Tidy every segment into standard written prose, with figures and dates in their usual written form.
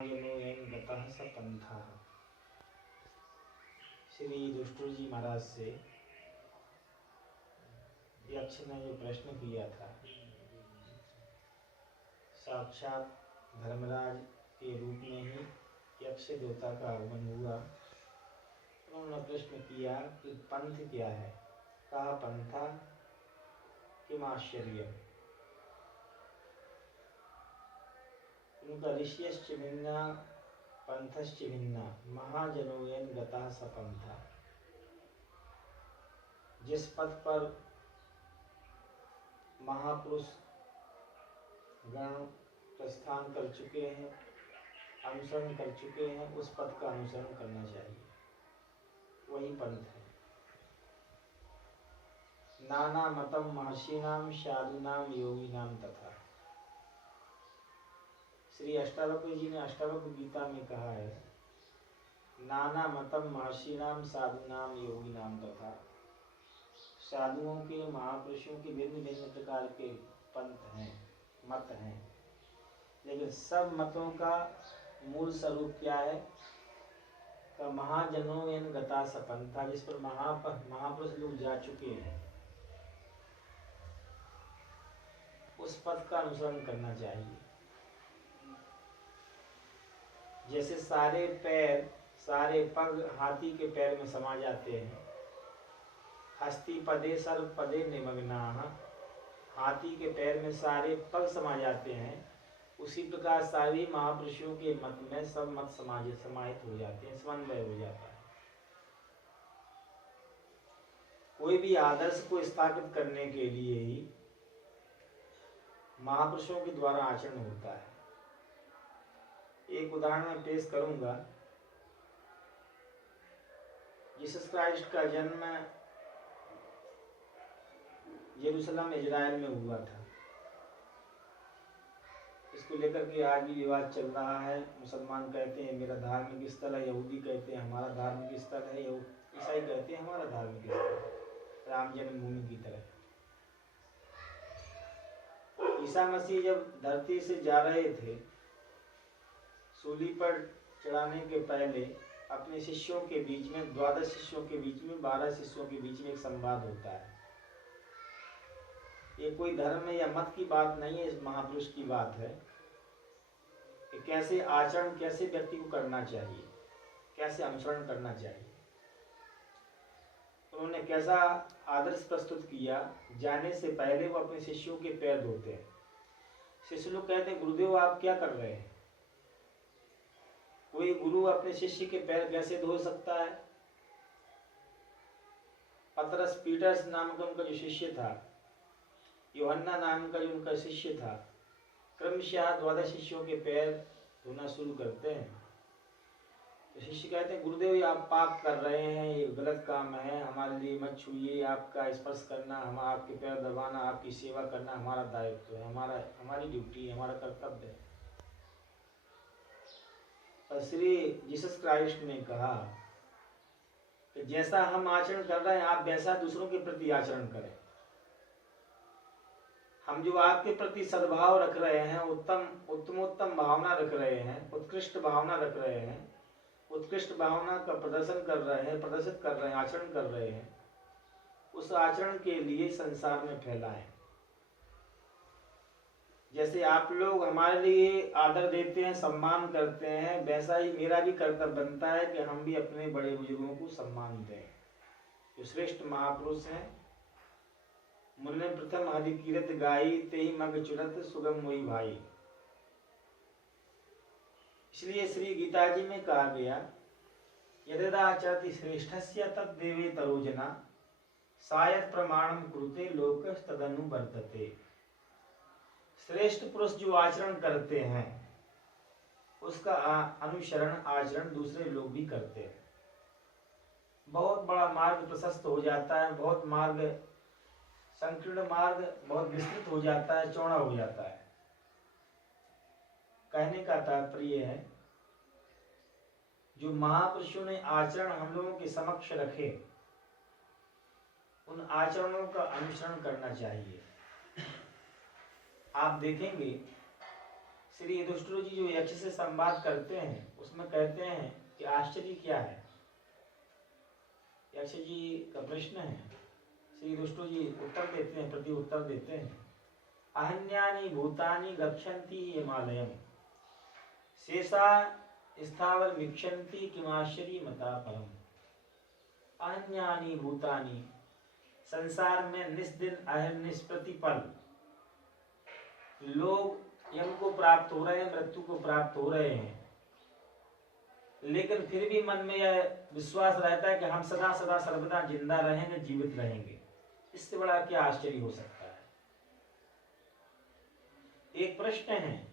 गतः स पंथः। श्री दुष्टुर जी महाराज से यक्ष ने जो प्रश्न किया था, साक्षात धर्मराज के रूप में ही यक्ष देवता का आगमन हुआ। उन्होंने प्रश्न किया कि पंथ क्या है, कहा पंथा किम आश्चर्य। उनका ऋषियश्च भिन्ना पंथश्च भिन्ना महाजनोयन गतः स पंथा। जिस पथ पर महापुरुष गण प्रस्थान कर चुके हैं, अनुसरण कर चुके हैं, उस पथ का अनुसरण करना चाहिए, वही पंथ है। नाना मतम महर्षिणाम साधुनाम योगिनाम तथा। श्री अष्टावक्र जी ने अष्टावक्र गीता में कहा है, नाना मतम महर्षिणाम साधुनाम योगिनाम तथा। साधुओं के, महापुरुषों के भिन्न भिन्न प्रकार के पंथ हैं, मत हैं, लेकिन सब मतों का मूल स्वरूप क्या है? का महाजनों यन गता स पंथा। जिस पर महापुरुष लोग जा चुके हैं, उस पथ का अनुसरण करना चाहिए। जैसे सारे पैर, सारे पग हाथी के पैर में समा जाते हैं। हस्ती पदे सर्व पदे निमग्नाः। हाथी के पैर में सारे पग समा जाते हैं। उसी प्रकार सारे महापुरुषों के मत में सब मत समाहित हो जाते हैं, समन्वय हो जाता है। कोई भी आदर्श को स्थापित करने के लिए ही महापुरुषों के द्वारा आचरण होता है। एक उदाहरण मैं पेश करूंगा। जीसस क्राइस्ट का जन्म यरूशलेम इजराइल में हुआ था। इसको लेकर के आज भी विवाद चल रहा है। मुसलमान कहते हैं मेरा धार्मिक स्थल है, यहूदी कहते हैं हमारा धार्मिक स्थल है, ईसाई कहते हैं हमारा धार्मिक स्थल है, राम जन्मभूमि की तरह। ईसा मसीह जब धरती से जा रहे थे, सूली पर चढ़ाने के पहले अपने शिष्यों के बीच में, 12 शिष्यों के बीच में, 12 शिष्यों के बीच में एक संवाद होता है। ये कोई धर्म या मत की बात नहीं है, इस महापुरुष की बात है कि कैसे आचरण, कैसे व्यक्ति को करना चाहिए, कैसे अनुसरण करना चाहिए। उन्होंने कैसा आदर्श प्रस्तुत किया। जाने से पहले वो अपने शिष्यों के पैर धोते हैं। शिष्य लोग कहते हैं गुरुदेव आप क्या कर रहे हैं? कोई गुरु अपने शिष्य के पैर कैसे धो सकता है? पतरस, पीटर्स नाम का उनका जो शिष्य था, यूहन्ना नाम का जो उनका शिष्य था, क्रमशः 12 शिष्यों के पैर धोना शुरू करते हैं। तो शिष्य कहते हैं गुरुदेव आप पाप कर रहे हैं, ये गलत काम है, हमारे लिए मत छूइए, आपका स्पर्श करना, हम आपके पैर दबाना, आपकी सेवा करना हमारा दायित्व है, हमारी ड्यूटी है, हमारा कर्तव्य है। और श्री जीसस क्राइस्ट ने कहा कि जैसा हम आचरण कर रहे हैं आप वैसा दूसरों के प्रति आचरण करें। हम जो आपके प्रति सद्भाव रख रहे हैं, उत्तमोत्तम भावना रख रहे हैं, उत्कृष्ट भावना रख रहे हैं, उत्कृष्ट भावना का प्रदर्शन कर रहे हैं, प्रदर्शित कर रहे हैं, आचरण कर रहे हैं, उस आचरण के लिए संसार में फैलाएं। जैसे आप लोग हमारे लिए आदर देते हैं, सम्मान करते हैं, वैसा ही मेरा भी कर्तव्य बनता है कि हम भी अपने बड़े बुजुर्गों को सम्मान दें। जो श्रेष्ठ महापुरुष हैं, मुन्ने प्रथम हरिकीरत गाई, तेहि मग चुरत सुगम मोहि भाई। इसलिए श्री गीता जी में कहा गया, यदाचरति श्रेष्ठस्य तद्देवे तरोजना, शायद प्रमाणम कुरुते लोकस्तदनुवर्तते। श्रेष्ठ पुरुष जो आचरण करते हैं उसका अनुसरण, आचरण दूसरे लोग भी करते हैं। बहुत बड़ा मार्ग प्रशस्त हो जाता है, बहुत मार्ग संकीर्ण मार्ग बहुत विस्तृत हो जाता है, चौड़ा हो जाता है। कहने का तात्पर्य है जो महापुरुषों ने आचरण हम लोगों के समक्ष रखे, उन आचरणों का अनुसरण करना चाहिए। आप देखेंगे श्री युधिष्ठिर जी जो यक्ष से संवाद करते हैं उसमें कहते हैं कि आश्चर्य क्या है। यक्ष जी का प्रश्न है, श्री युधिष्ठिर जी उत्तर देते हैं, प्रति उत्तर देते हैं, अहन्यानि भूतानि गच्छन्ति हिमालयम् शेषा स्थावर मिक्षन्ति किमाश्चर्य मता परम। अहन्यानि भूतानि, संसार में निस्दिन अहर्निश प्रतिपल लोग यम को प्राप्त हो रहे हैं, मृत्यु को प्राप्त हो रहे हैं, लेकिन फिर भी मन में यह विश्वास रहता है कि हम सदा सदा सर्वदा जिंदा रहेंगे, जीवित रहेंगे। इससे बड़ा क्या आश्चर्य हो सकता है। एक प्रश्न है,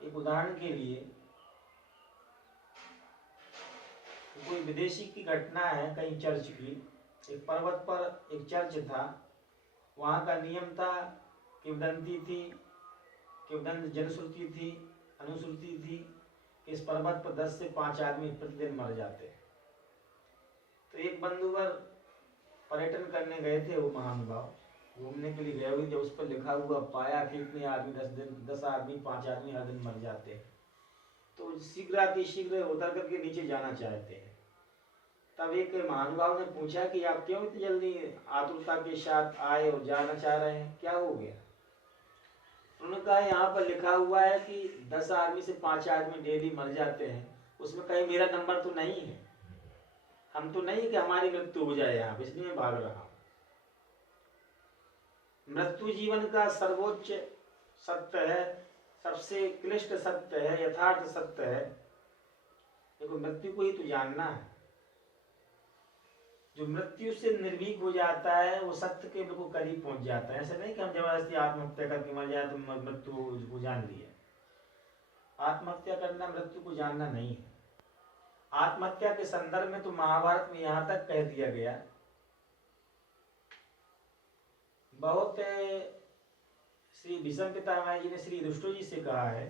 एक उदाहरण के लिए, कोई विदेशी की घटना है, कहीं चर्च की, एक पर्वत पर एक चर्च था, वहां का नियम था, किंवदंती थी, किंवदंत जनश्रुति थी, अनुश्रुति थी कि इस पर्वत पर 10 से 5 आदमी प्रतिदिन मर जाते। तो एक बंधुवर पर्यटन करने गए थे, वो महानुभाव घूमने के लिए गए हुए थे, उस पर लिखा हुआ पाया कि इतने आदमी 10 आदमी 5 आदमी हर दिन मर जाते हैं। तो शीघ्र उतर करके नीचे जाना चाहते हैं। तब एक महानुभाव ने पूछा कि आप क्यों इतनी जल्दी आतुरता के साथ आए और जाना चाह रहे हैं, क्या हो गया। उन्होंने कहा यहाँ पर लिखा हुआ है कि 10 आदमी से 5 आदमी डेली मर जाते हैं, उसमें कहीं मेरा नंबर तो नहीं है, हम तो नहीं कि हमारी मृत्यु हो जाए यहाँ, इसलिए मैं भाग रहा हूँ। मृत्यु जीवन का सर्वोच्च सत्य है, सबसे क्लिष्ट सत्य है, यथार्थ सत्य है। देखो मृत्यु को ही तो जानना है। जो मृत्यु से निर्भीक हो जाता है वो सत्य के बिल्कुल करीब पहुंच जाता है। ऐसा नहीं कि हम जबरदस्ती आत्महत्या करके मर जाए तो मृत्यु को जान लिया। आत्महत्या करना मृत्यु को जानना नहीं है। आत्महत्या के संदर्भ में तो महाभारत में यहाँ तक कह दिया गया, बहुत श्री भीष्म पितामह जी ने श्री युधिष्ठिर जी से कहा है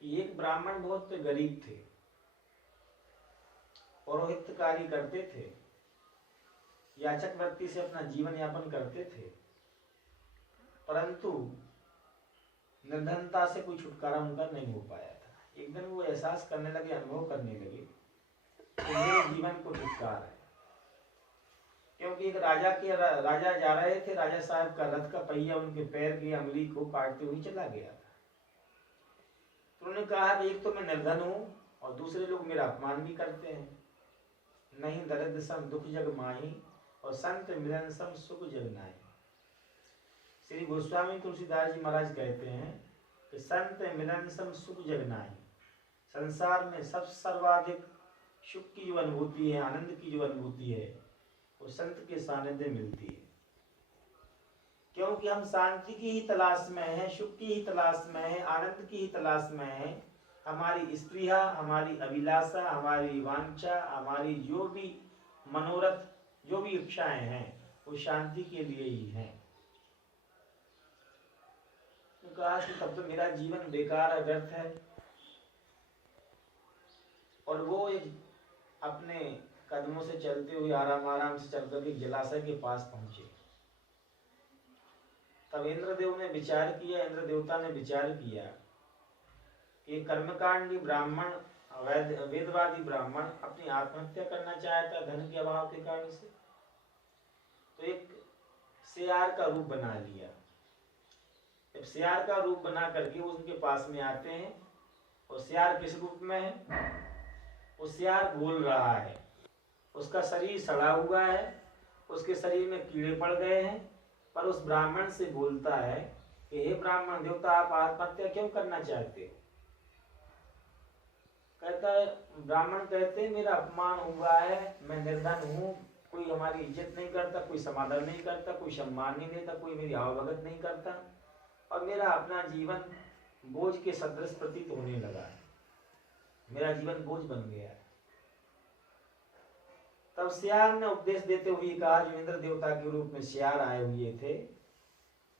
कि एक ब्राह्मण बहुत गरीब थे, पौरोहित्य कार्य करते थे, याचक वृत्ति से अपना जीवन यापन करते थे, परंतु निर्धनता से कोई छुटकारा उनका नहीं हो पाया था। एक दिन वो एहसास करने लगे, अनुभव करने लगे कि मेरे जीवन को धिक्कार है। क्योंकि एक राजा जा रहे थे, राजा साहब का रथ का पहिया उनके पैर की अंगुली को काटते हुए चला गया था। तो उन्होंने कहा कि एक तो मैं निर्धन हूं और दूसरे लोग मेरा अपमान भी करते हैं। नहीं दरिद्र सम दुख जग माही और संत मिलन सम सुख जग नाई। श्री गोस्वामी तुलसीदास जी महाराज कहते हैं कि संत मिलन सम सुख जग नाई, संसार में सब सर्वाधिक सुख की जो अनुभूति है, आनंद की जो अनुभूति है, वो संत के सानिध्य मिलती है। क्योंकि हम शांति की ही तलाश में हैं, सुख की ही तलाश में हैं, आनंद की ही तलाश में हैं। हमारी स्पृहा, हमारी अभिलाषा, हमारी वांछा, हमारी जो भी मनोरथ, जो भी इच्छाएं हैं, वो शांति के लिए ही हैं। तो कहा कि तब तो मेरा जीवन बेकार है, व्यर्थ है। और वो एक अपने कदमों से चलते हुए आराम आराम से चल करके जलाशय के पास पहुंचे। तब इंद्रदेव ने विचार किया, इंद्र देवता ने विचार किया कि कर्मकांडी ब्राह्मण, वेदवादी ब्राह्मण अपनी आत्महत्या करना चाहता धन के अभाव के कारण से। तो एक सियार का रूप बना लिया। जब सियार का रूप बना करके वो उनके पास में आते हैं, और सियार किस रूप में है, वो सियार बोल रहा है, उसका शरीर सड़ा हुआ है, उसके शरीर में कीड़े पड़ गए हैं, पर उस ब्राह्मण से बोलता है कि हे ब्राह्मण देवता, आप आत्महत्या क्यों करना चाहते हो। कहता है, ब्राह्मण कहते हैं मेरा अपमान हुआ है, मैं निर्धन हूँ, कोई हमारी इज्जत नहीं करता, कोई समादर नहीं करता, कोई सम्मान नहीं देता, कोई मेरी आवभगत नहीं करता, और मेरा अपना जीवन बोझ के सदृश प्रतीत होने लगा है, मेरा जीवन बोझ बन गया है। तब सियार ने उपदेश देते हुए कहा, जो इंद्र देवता के रूप में सियार आए हुए थे,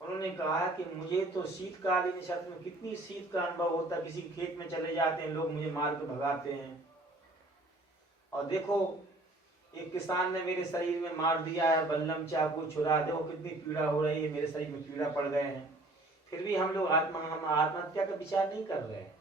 उन्होंने कहा कि मुझे तो शीतकालीन क्षेत्र में कितनी शीत का अनुभव होता है। किसी खेत में चले जाते हैं लोग, मुझे मार के भगाते हैं, और देखो एक किसान ने मेरे शरीर में मार दिया है, बल्लम चाकू छुरा, देखो कितनी पीड़ा हो रही है, मेरे शरीर में कीड़ा पड़ गए हैं, फिर भी हम लोग हम आत्महत्या का विचार नहीं कर रहे हैं।